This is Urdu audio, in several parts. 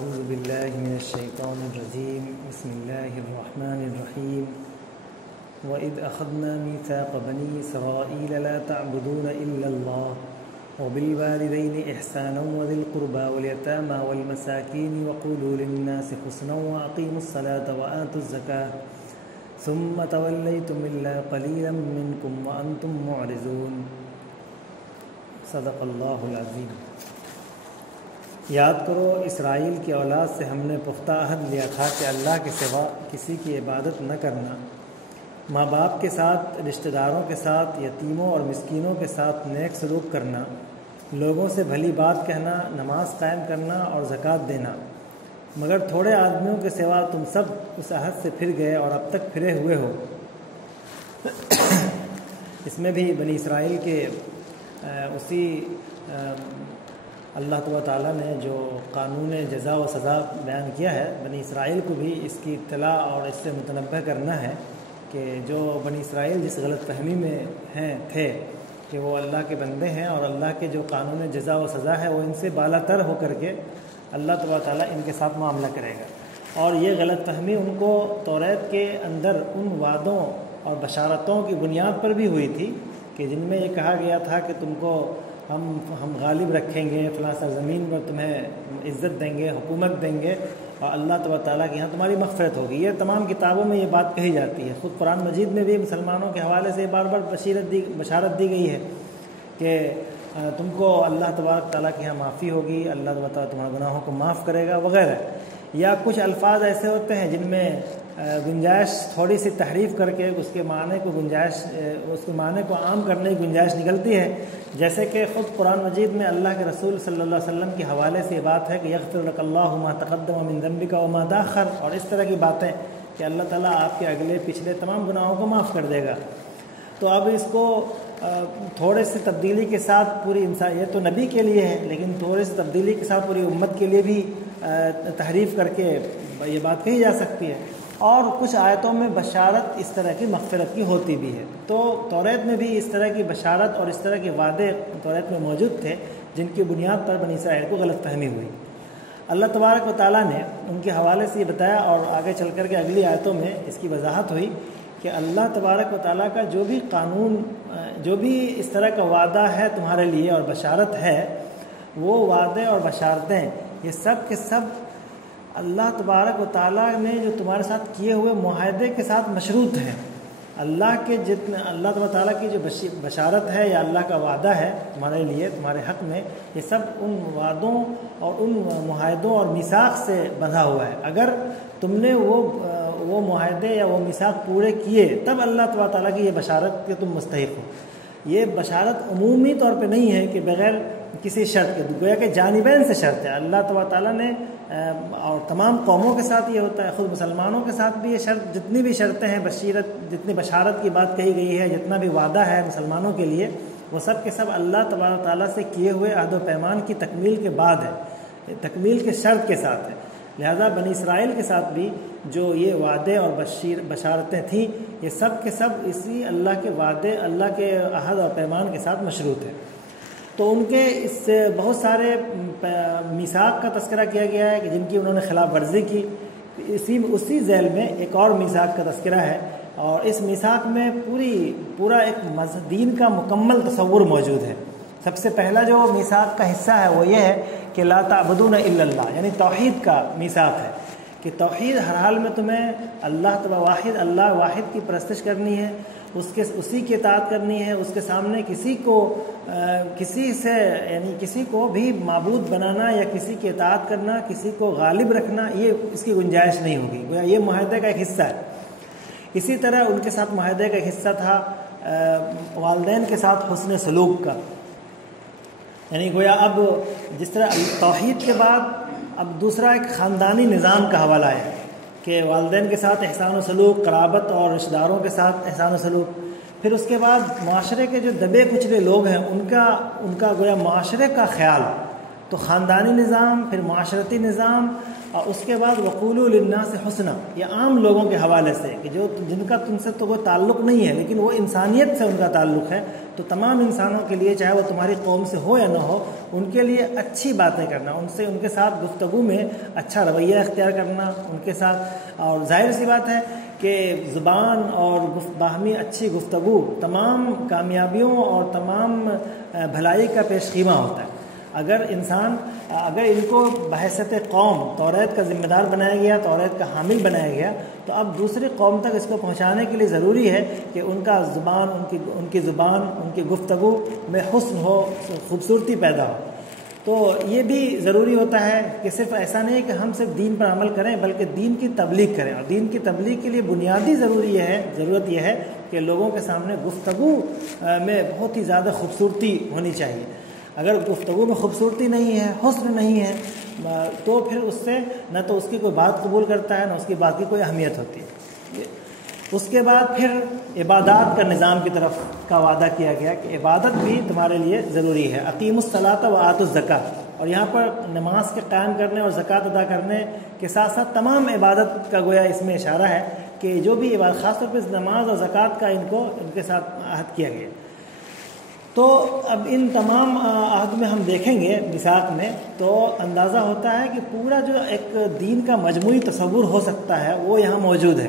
أعوذ بالله من الشيطان الرجيم بسم الله الرحمن الرحيم وإذ أخذنا ميثاق بني إسرائيل لا تعبدون إلا الله وبالوالدين إحسانا وذي القربى واليتامى والمساكين وقولوا للناس حسنا وأقيموا الصلاة وآتوا الزكاة ثم توليتم إلا قليلا منكم وأنتم معرضون صدق اللہ العظیم۔ یاد کرو اسرائیل کی اولاد سے ہم نے پختہ عہد لیا تھا کہ اللہ کے سوا کسی کی عبادت نہ کرنا، ماں باپ کے ساتھ، رشتہ داروں کے ساتھ، یتیموں اور مسکینوں کے ساتھ نیک سلوک کرنا، لوگوں سے بھلی بات کہنا، نماز قائم کرنا اور زکوٰۃ دینا، مگر تھوڑے آدمیوں کے سوا تم سب اس عہد سے پھر گئے اور اب تک پھرے ہوئے ہو۔ اس میں بھی بنی اسرائیل کے اسی اللہ تعالیٰ نے جو قانون جزا و سزا بیان کیا ہے، بنی اسرائیل کو بھی اس کی اطلاع اور اس سے متنبہ کرنا ہے کہ جو بنی اسرائیل جس غلط فہمی میں تھے کہ وہ اللہ کے بندے ہیں اور اللہ کے جو قانون جزا و سزا ہے وہ ان سے بالا تر ہو کر کے اللہ تعالیٰ ان کے ساتھ معاملہ کرے گا، اور یہ غلط فہمی ان کو توریت کے اندر ان وعدوں اور بشارتوں کی بنیاد پر بھی ہوئی تھی کہ جن میں یہ کہا گیا تھا کہ تم کو ہم غالب رکھیں گے، فلاں سرزمین پر تمہیں عزت دیں گے، حکومت دیں گے، اور اللہ تعالیٰ کے یہاں تمہاری مغفرت ہوگی۔ یہ تمام کتابوں میں یہ بات کہی جاتی ہے، خود قرآن مجید میں بھی مسلمانوں کے حوالے سے بار بار بشارت دی گئی ہے کہ تم کو اللہ تبارک تعالیٰ کے یہاں معافی ہوگی، اللہ تبارک تعالیٰ تمہارے گناہوں کو معاف کرے گا وغیرہ۔ یا کچھ الفاظ ایسے ہوتے ہیں جن میں گنجائش تھوڑی سی تحریف کر کے اس کے معنی کو عام کرنے کی گنجائش نکلتی ہے، جیسے کہ خود قرآن مجید میں اللہ کے رسول صلی اللہ علیہ وسلم کے حوالے سے یہ بات ہے کہ یغفر لک اللہ ما تقدم من ذنبک وما تاخر، اور اس طرح کی باتیں کہ اللہ تعالیٰ آپ کے اگلے پچھلے تمام گناہوں کو معاف کر دے گا۔ تو اب اس کو تھوڑے سے تبدیلی کے ساتھ پوری انسان، یہ تو نبی کے لیے ہے، لیکن تھوڑے سے تبدیلی کے ساتھ پوری امت کے لیے بھی تحریف کر کے یہ بات کہی جا سکتی ہے۔ اور کچھ آیتوں میں بشارت اس طرح کی مغفرت کی ہوتی بھی ہے، تو توریت میں بھی اس طرح کی بشارت اور اس طرح کے وعدے توریت میں موجود تھے جن کی بنیاد پر بنی اسرائیل کو غلط فہمی ہوئی۔ اللہ تبارک و تعالیٰ نے ان کے حوالے سے یہ بتایا، اور آگے چل کر کے اگلی آیتوں میں اس کی وضاحت ہوئی کہ اللہ تبارک و تعالیٰ کا جو بھی قانون، جو بھی اس طرح کا وعدہ ہے تمہارے لیے اور بشارت ہے، وہ وعدے اور بشارتیں یہ سب کے سب اللہ تبارک و تعالیٰ نے جو تمہارے ساتھ کیے ہوئے معاہدے کے ساتھ مشروط ہیں۔ اللہ تبارک و تعالیٰ کی جو بشارت ہے یا اللہ کا وعدہ ہے تمہارے لیے، تمہارے حق میں، یہ سب ان وعدوں اور ان معاہدوں اور میثاق سے بندھا ہوا ہے۔ اگر تم نے وہ معاہدے یا وہ میثاق پورے کیے تب اللہ تبارک و تعالیٰ کی یہ بشارت کہ تم مستحق ہو۔ یہ بشارت عمومی طور پہ نہیں ہے کہ بغیر کسی شرط کے، گویا کہ جانبین سے شرط ہے۔ اللہ تبارک تعالیٰ نے اور تمام قوموں کے ساتھ یہ ہوتا ہے، خود مسلمانوں کے ساتھ بھی یہ شرط، جتنی بھی شرطیں ہیں جتنی بشارت کی بات کہی گئی ہے، جتنا بھی وعدہ ہے مسلمانوں کے لیے، وہ سب کے سب اللہ تبارک تعالیٰ سے کیے ہوئے عہد و پیمان کی تکمیل کے بعد ہے، تکمیل کے شرط کے ساتھ ہے۔ لہذا بنی اسرائیل کے ساتھ بھی جو یہ وعدے اور بشارتیں تھیں، یہ سب کے سب اسی اللہ کے وعدے، اللہ کے عہد اور پیمان کے ساتھ مشروط ہے۔ تو ان کے اس سے بہت سارے میثاق کا تذکرہ کیا گیا ہے کہ جن کی انہوں نے خلاف ورزی کی۔ اسی ذیل میں ایک اور میثاق کا تذکرہ ہے، اور اس میثاق میں پورا ایک دین کا مکمل تصور موجود ہے۔ سب سے پہلا جو میثاق کا حصہ ہے وہ یہ ہے کہ لا تعبدون الا اللہ، یعنی توحید کا میثاق ہے کہ توحید ہر حال میں تمہیں اللہ واحد کی پرستش کرنی ہے، اسی کی اطاعت کرنی ہے، اس کے سامنے کسی کو بھی معبود بنانا یا کسی کی اطاعت کرنا، کسی کو غالب رکھنا، یہ اس کی گنجائش نہیں ہوگی، گویا یہ معاہدے کا ایک حصہ ہے۔ اسی طرح ان کے ساتھ معاہدے کا ایک حصہ تھا والدین کے ساتھ حسن سلوک کا، یعنی گویا اب جس طرح توحید کے بعد اب دوسرا ایک خاندانی نظام کا حوالہ ہے کہ والدین کے ساتھ احسان و سلوک، قرابت اور رشتہ داروں کے ساتھ احسان و سلوک، پھر اس کے بعد معاشرے کے جو دبے کچلے لوگ ہیں ان کا گویا معاشرے کا خیال، تو خاندانی نظام، پھر معاشرتی نظام، اور اس کے بعد وقولوا للناس حسنا، یہ عام لوگوں کے حوالے سے کہ جو جن کا تم سے تو کوئی تعلق نہیں ہے لیکن وہ انسانیت سے ان کا تعلق ہے، تو تمام انسانوں کے لیے چاہے وہ تمہاری قوم سے ہو یا نہ ہو، ان کے لیے اچھی باتیں کرنا، ان کے ساتھ گفتگو میں اچھا رویہ اختیار کرنا ان کے ساتھ. اور ظاہر سی بات ہے کہ زبان اور باہمی اچھی گفتگو تمام کامیابیوں اور تمام بھلائی کا پیش خیمہ ہوتا ہے. اگر ان کو بحیثیت قوم توریت کا ذمہ دار بنایا گیا، توریت کا حامل بنایا گیا، تو اب دوسری قوم تک اس کو پہنچانے کے لیے ضروری ہے کہ ان کی زبان ان کی گفتگو میں حسن ہو، خوبصورتی پیدا ہو. تو یہ بھی ضروری ہوتا ہے کہ صرف ایسا نہیں ہے کہ ہم صرف دین پر عمل کریں بلکہ دین کی تبلیغ کریں. اور دین کی تبلیغ کے لیے بنیادی ضرورت یہ ہے کہ لوگوں کے سامنے گفتگو میں بہت ہی زیادہ خوبصورتی ہونی چاہیے. اگر گفتگو میں خوبصورتی نہیں ہے، حسن نہیں ہے، تو پھر اس سے نہ تو اس کی کوئی بات قبول کرتا ہے، نہ اس کی بات کی کوئی اہمیت ہوتی ہے. اس کے بعد پھر عبادات کا نظام کی طرف کا وعدہ کیا گیا کہ عبادت بھی تمہارے لیے ضروری ہے. اقیموا الصلاۃ وآتوا الزکاۃ، اور یہاں پر نماز کے قائم کرنے اور زکوٰۃ ادا کرنے کے ساتھ ساتھ تمام عبادت کا گویا اس میں اشارہ ہے کہ جو بھی عبادت، خاص طور پہ نماز اور زکوٰۃ کا ان کے ساتھ عہد کیا گیا. تو اب ان تمام عہد میں ہم دیکھیں گے میثاق میں تو اندازہ ہوتا ہے کہ پورا جو ایک دین کا مجموعی تصور ہو سکتا ہے وہ یہاں موجود ہے.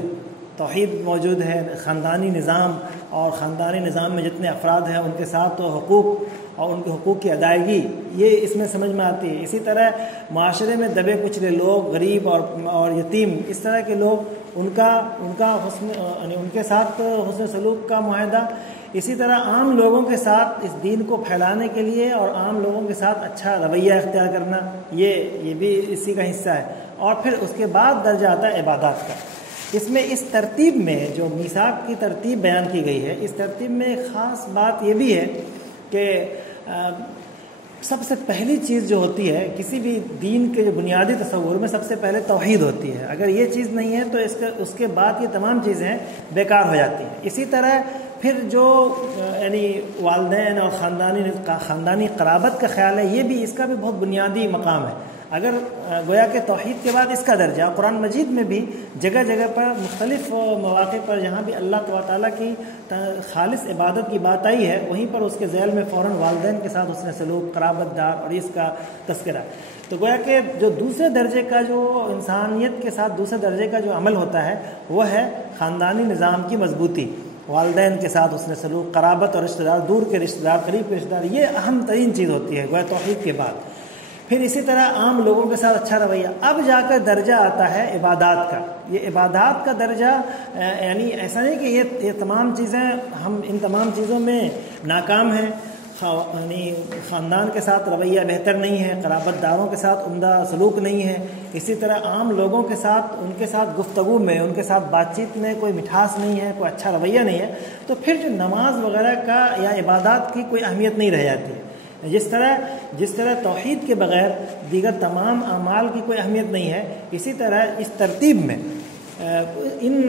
توحید موجود ہے، خاندانی نظام، اور خاندانی نظام میں جتنے افراد ہیں ان کے ساتھ تو حقوق اور ان کے حقوق کی ادائیگی، یہ اس میں سمجھ میں آتی ہے. اسی طرح معاشرے میں دبے کچلے لوگ، غریب اور یتیم، اس طرح کے لوگ، ان کا حسن، یعنی ان کے ساتھ حسن سلوک کا معاہدہ. اسی طرح عام لوگوں کے ساتھ اس دین کو پھیلانے کے لیے اور عام لوگوں کے ساتھ اچھا رویہ اختیار کرنا، یہ بھی اسی کا حصہ ہے. اور پھر اس کے بعد درجہ آتا ہے عبادات کا. اس میں اس ترتیب میں جو میثاق کی ترتیب بیان کی گئی ہے، اس ترتیب میں ایک خاص بات یہ بھی ہے کہ سب سے پہلی چیز جو ہوتی ہے کسی بھی دین کے جو بنیادی تصور میں، سب سے پہلے توحید ہوتی ہے. اگر یہ چیز نہیں ہے تو اس کے بعد یہ تمام چیزیں بیکار ہو جاتی ہیں. اسی طرح پھر جو یعنی والدین اور خاندانی قرابت کا خیال ہے، یہ بھی اس کا بھی بہت بنیادی مقام ہے. اگر گویا کہ توحید کے بعد اس کا درجہ، قرآن مجید میں بھی جگہ جگہ پر مختلف مواقع پر جہاں بھی اللہ تعالیٰ کی خالص عبادت کی بات آئی ہے، وہیں پر اس کے ذیل میں فوراً والدین کے ساتھ حسن سلوک، قرابت دار اور اس کا تذکرہ. تو گویا کہ جو دوسرے درجے کا، جو انسانیت کے ساتھ دوسرے درجے کا جو عمل ہوتا ہے وہ ہے خاندانی نظام کی مضبوطی. والدین کے ساتھ حسن سلوک، قرابت اور رشتہ دار، دور کے رشتہ دار، قریب کے رشتہ دار، یہ اہم ترین چیز ہوتی ہے گویا توحید کے بعد. پھر اسی طرح عام لوگوں کے ساتھ اچھا رویہ. اب جا کر درجہ آتا ہے عبادات کا. یہ عبادات کا درجہ یعنی ایسا نہیں کہ یہ تمام چیزیں، ہم ان تمام چیزوں میں ناکام ہیں، یعنی خاندان کے ساتھ رویہ بہتر نہیں ہے، قرابت داروں کے ساتھ عمدہ سلوک نہیں ہے، اسی طرح عام لوگوں کے ساتھ، ان کے ساتھ گفتگو میں، ان کے ساتھ بات چیت میں کوئی مٹھاس نہیں ہے، کوئی اچھا رویہ نہیں ہے، تو پھر جو نماز وغیرہ کا یا عبادات کی کوئی اہمیت نہیں رہ جاتی ہے. جس طرح توحید کے بغیر دیگر تمام اعمال کی کوئی اہمیت نہیں ہے، اسی طرح اس ترتیب میں ان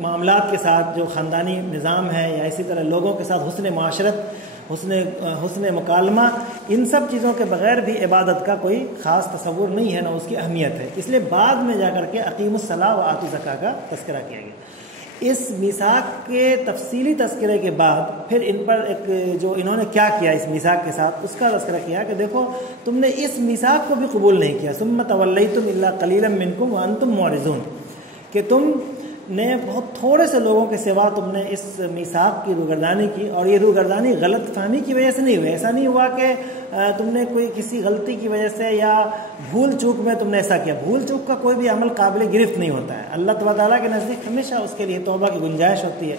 معاملات کے ساتھ جو خاندانی نظام ہے، یا اسی طرح لوگوں کے ساتھ حسن معاشرت، حسن مکالمہ، ان سب چیزوں کے بغیر بھی عبادت کا کوئی خاص تصور نہیں ہے، نہ اس کی اہمیت ہے. اس لیے بعد میں جا کر کے اقیموا الصلاۃ وآتوا الزکاۃ کا تذکرہ کیا گیا. اس میثاق کے تفصیلی تذکرے کے بعد پھر ان پر ایک جو انہوں نے کیا کیا اس میثاق کے ساتھ، اس کا تذکرہ کیا کہ دیکھو تم نے اس میثاق کو بھی قبول نہیں کیا. ثم تولیتم الا قلیلا منکم وانتم معرضون، کہ تم نے بہت تھوڑے سے لوگوں کے سوا تم نے اس میثاق کی روگردانی کی. اور یہ روگردانی غلط فہمی کی وجہ سے نہیں ہوئی. ایسا نہیں ہوا کہ تم نے کوئی کسی غلطی کی وجہ سے یا بھول چوک میں تم نے ایسا کیا. بھول چوک کا کوئی بھی عمل قابل گرفت نہیں ہوتا ہے. اللہ تعالیٰ کے نزدیک ہمیشہ اس کے لیے توبہ کی گنجائش ہوتی ہے.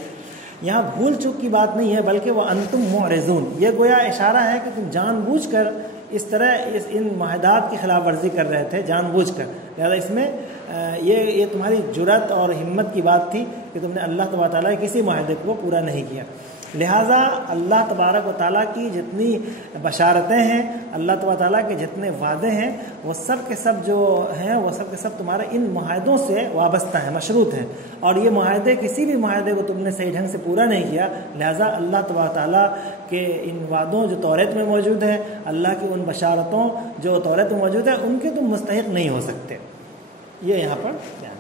یہاں بھول چوک کی بات نہیں ہے، بلکہ وہ انتم معرضون، یہ گویا اشارہ ہے کہ تم جان بوجھ کر اس طرح ان معاہدات کی خلاف ورزی کر رہے تھے، جان بوجھ کر. لہٰذا اس میں یہ تمہاری جرأت اور ہمت کی بات تھی کہ تم نے اللہ تعالیٰ کے کسی معاہدے کو پورا نہیں کیا. لہٰذا اللہ تبارک و تعالیٰ کی جتنی بشارتیں ہیں، اللہ تبارک و تعالیٰ کے جتنے وعدے ہیں، وہ سب کے سب جو ہیں وہ سب کے سب تمہارے ان معاہدوں سے وابستہ ہیں، مشروط ہیں، اور یہ معاہدے کسی بھی معاہدے کو تم نے صحیح ڈھنگ سے پورا نہیں کیا، لہٰذا اللہ تبارک و تعالیٰ کے ان وعدوں جو توریت میں موجود ہیں، اللہ کی ان بشارتوں جو توریت میں موجود ہیں، ان کے تم مستحق نہیں ہو سکتے۔ یہ یہاں پر بیان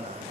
ہے۔